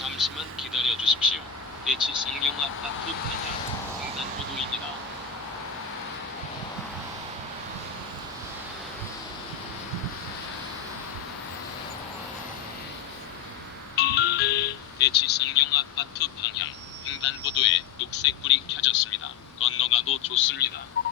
잠시만 기다려 주십시오. 대치 성경 아파트 방향 횡단보도입니다. 대치 성경 아파트 방향 횡단보도에 녹색 불이 켜졌습니다. 건너가도 좋습니다.